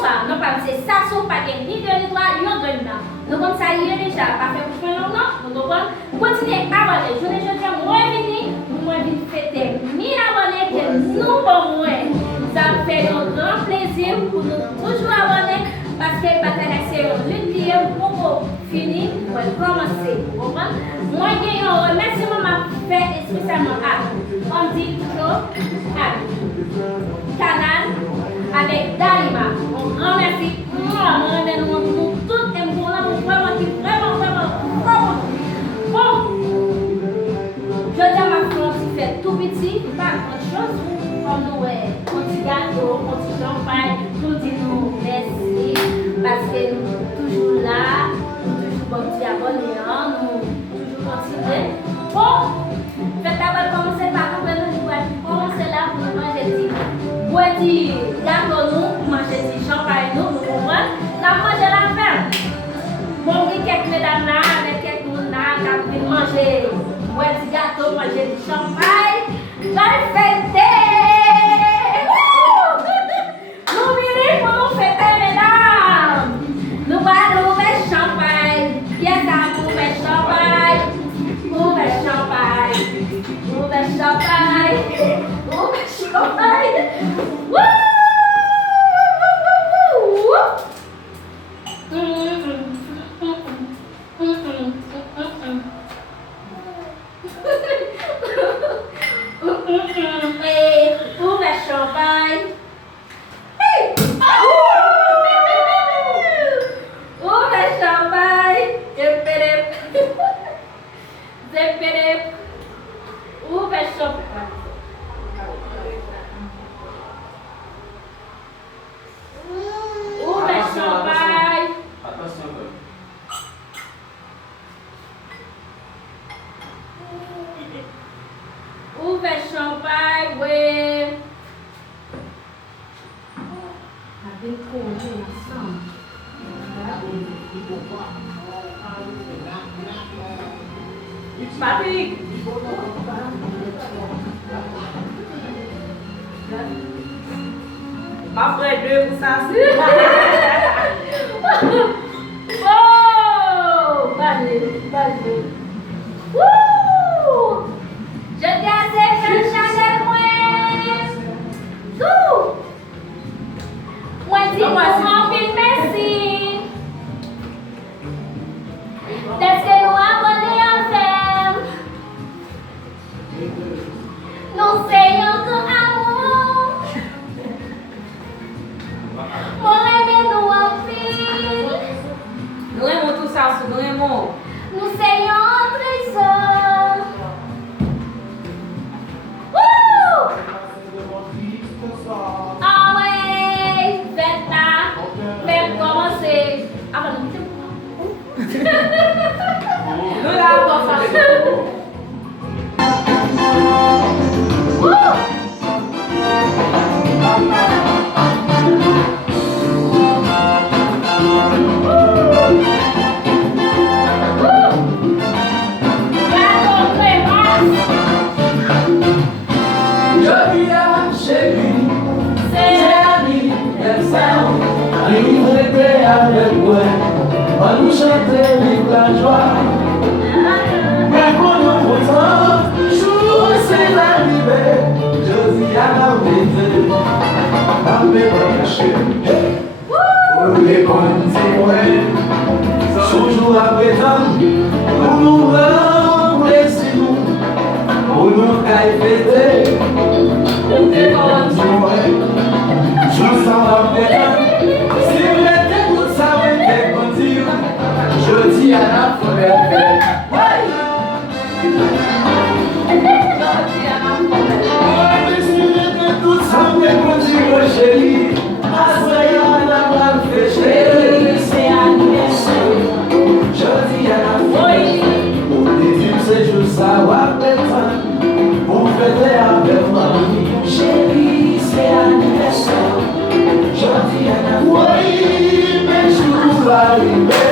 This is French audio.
bonsoir. Non, pas c'est ça, son paquet, ni de ni droit, ni de ni là. Nous comme ça, il est déjà pas fait pour faire non, nous comprenons. Continuez à avaler. Je ne dis pas, moi, vite fêter. Mi abonner que nous, bon, moi. Ça fait un grand plaisir pour nous toujours abonner parce que la bataille c'est une ligne pour finir, pour commencer. Vous comprenez? Moi, je remercie ma fait spécialement à on dit toujours à Canal avec Dalima. Un grand merci. Nous tous aimons vraiment. Bon, je dis à ma France, il fait tout petit, pas grand chose. Comme nous, on petit gâteau, on petit champagne, tout dit nous merci parce que nous toujours là, nous toujours bon petit abonné, nous toujours continuer. Bon, faites d'abord commencer par nous, commencer là pour nous manger petit. Boire du gâteau nous, manger du champagne nous comprenez? Nous manger la ferme. Bon, il y a quelques mesdames là, avec quelques monde là, qui viennent manger, boire du gâteau, manger du champagne. La fête! Nous venons pour nous fêter, mesdames. Nous allons ouvrir champagne. Yes, I'm ouvrir champagne. Ouvrir champagne. Ouvrir champagne. Ouvrir champagne. Woo! Ouvre champagne. Ouvre champagne. Zepere. Ouvre champagne. Ouvre champagne. Attention. Ouvre champagne, oui. Avec quoi ensemble? Patrick. Ma frère deux pour ça. Oh! Vas-y. Wouh! Je dis assez faire Chanel, moi. Tout. Moi, dis-moi, merci. Est-ce que nous abonnés ensemble? Nous sayons que amour. Mon rêve nous en fil. Nous aimons tout ça, nous aimons. Nous sayons un trésor. Wouh! Ah ouais, faites là, faites commencer. Ah bah non, c'est Nous là, on va faire. Avec moi, on nous chantait vive la joie. Mais pour nous pourtant, jour c'est l'arrivée. Je dis à la maison, à mes branches, pour les bons témoins, toujours à présent, pour nous remplacer nous, pour nous cailler, pour les bons témoins, je sens la présent. Je dis à la forêt, tout ça me conduit, chérie. À soyons la brave chérie, c'est anniversaire. Je dis à la forêt, pour début c'est juste ça, pour fêter avec moi. Chérie, c'est anniversaire. Je dis à la forêt, mes jours arrivent.